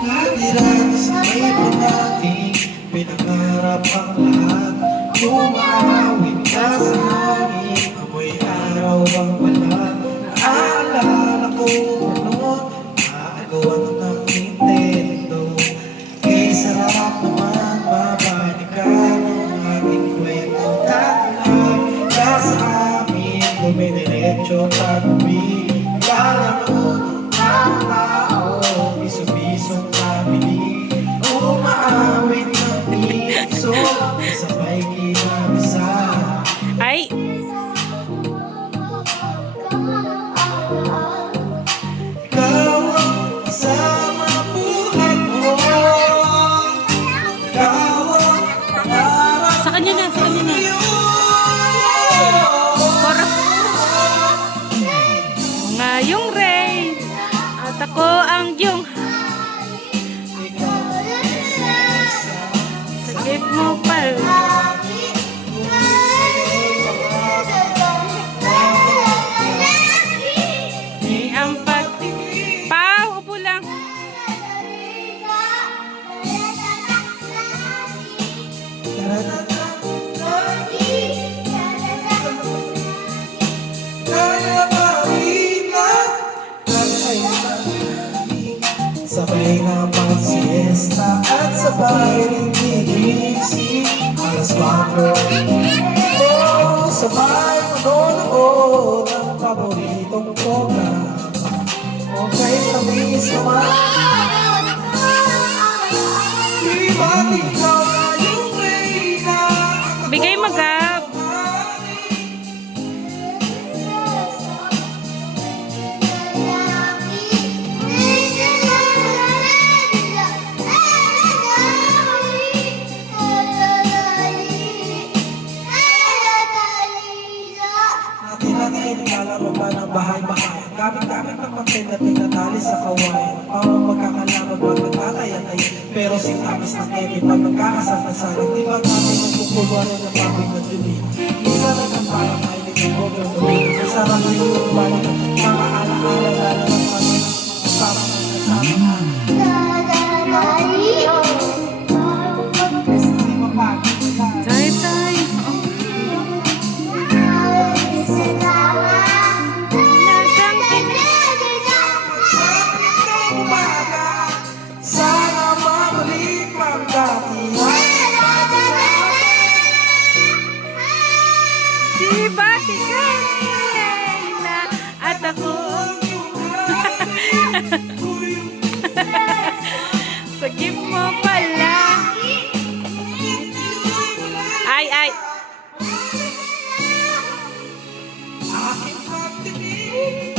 Natiran sa ibon natin, pinangarap ang lahat. Umawit ka sa hangin, amoy araw ang balat. Naalala ko noon, naagawan ng Nintendo. Kay sarap naman mabalikan ang ating kwento. Tatalay ka sa amin, dumidiretso pag-uwi. Lalaro ng tao, piso-pisong pabili. Umaawit ng piso, sabay kinabisa. Ay! Ikaw ang kasama buhay mo. Ikaw ang pangarap Sa kanya na, sa kanya na. ko. Ngayong rain, at ako ang iyong sakit mo pala. Di ang Pau, upo lang. Sabay na mag-siesta at sabay rin gigising. Alas 4. Oh, sabay manonood ng paboritong programa. Okay, tamis naman. Di ba't ikaw na yung reyna? Bigay magab. Atin-atin, lalaro pa ng bahay-bahay. Gamit-gamit ng papel na tinatali sa kawain. Pawang magkakalaman pag nagtatay-atay. Pero sinabas ng Kevin pag nagkakasal-kasalan. Di ba natin magkukulwaro ng pabig na dumi? Isa na ng parang mahilig ng gogong dumi. Masarap rin yung balik. Mga ala-ala lalo ng pagkakas. Parang nagkasama. Hindi mapagod. Tay, tay. Sana mabalik ang dati. Di ba ikaw na at ako sakit mo pala. Ay, ay. Aking pagtingin